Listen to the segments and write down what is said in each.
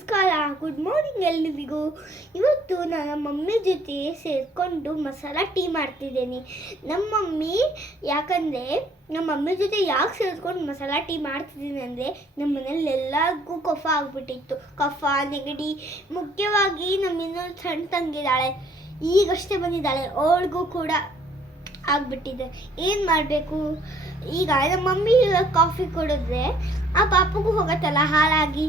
ನಮಸ್ಕಾರ, good morning ಎಲ್ಲರಿಗೂ. ಇವತ್ತು ನನ್ನ ಮಮ್ಮಿ ಜೊತೆ ಸೇರಿಕೊಂಡು ಮಸಾಲ ಟೀ ಮಾಡ್ತಿದ್ದೀನಿ. ನಮ್ಮ ಮಮ್ಮಿ ಜೊತೆ ಯಾಕೆ ಸೇರಿಸ್ಕೊಂಡು ಮಸಾಲ ಟೀ ಮಾಡ್ತಿದ್ದೀನಿ ಅಂದರೆ ನಮ್ಮ ಮನೇಲಿ ಎಲ್ಲರಿಗೂ ಕಫ ಆಗಿಬಿಟ್ಟಿತ್ತು. ಕಫ, ನೆಗಡಿ, ಮುಖ್ಯವಾಗಿ ನಮ್ಮ ಇನ್ನೊಂದು ಸಣ್ಣ ತಂಗಿದ್ದಾಳೆ, ಈಗಷ್ಟೇ ಬಂದಿದ್ದಾಳೆ, ಅವಳಿಗೂ ಕೂಡ ಆಗಿಬಿಟ್ಟಿದೆ. ಏನು ಮಾಡಬೇಕು ಈಗ? ನಮ್ಮ ಮಮ್ಮಿ ಕಾಫಿ ಕುಡಿದ್ರೆ ಆ ಪಾಪಗೂ ಹೋಗತ್ತಲ್ಲ ಹಾಳಾಗಿ,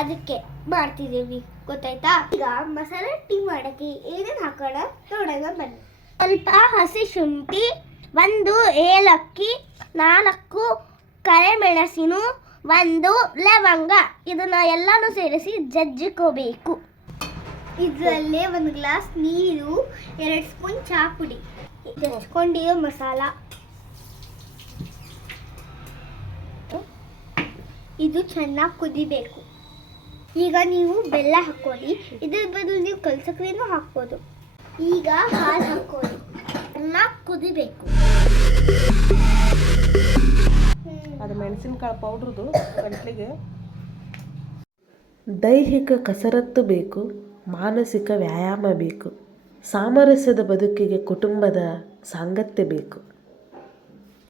ಅದಕ್ಕೆ ಮಾಡ್ತಿದ್ದೀವಿ, ಗೊತ್ತಾಯ್ತಾ? ಈಗ ಮಸಾಲೆ ಟೀ ಮಾಡೋಕ್ಕೆ ಏನೇನು ಹಾಕೋಣ ನೋಡೋಣ ಬನ್ನಿ. ಸ್ವಲ್ಪ ಹಸಿ ಶುಂಠಿ, 1 ಏಲಕ್ಕಿ, 4 ಕರಿಮೆಣಸಿನ, 1 ಲವಂಗ, ಇದನ್ನ ಎಲ್ಲಾನು ಸೇರಿಸಿ ಜಜ್ಜಿಕೋಬೇಕು. ಇದರಲ್ಲೇ 1 ಗ್ಲಾಸ್ ನೀರು, 2 ಸ್ಪೂನ್ ಚಹಾ ಪುಡಿ, ಹಚ್ಕೊಂಡಿರೋ ಮಸಾಲ, ಇದು ಚೆನ್ನಾಗಿ ಕುದಿಬೇಕು. ಈಗ ನೀವು ಬೆಲ್ಲ ಹಾಕೊಳ್ಳಿ, ಇದ್ರ ಬದಲು ನೀವು ಕಲ್ಸಕ್ರೆನೂ ಹಾಕ್ಬೋದು. ಈಗ ಹಾಲು ಹಾಕೊಳ್ಳಿ, ಚೆನ್ನಾಗಿ ಕುದಿಬೇಕು. ಅದು ಮೆಣಸಿನಕಾಳು ಪೌಡ್ರದು ಗಂಟ್ಲಿಗೆ. ದೈಹಿಕ ಕಸರತ್ತು ಬೇಕು, ಮಾನಸಿಕ ವ್ಯಾಯಾಮ ಬೇಕು, ಸಾಮರಸ್ಯದ ಬದುಕಿಗೆ ಕುಟುಂಬದ ಸಾಂಗತ್ಯ ಬೇಕು.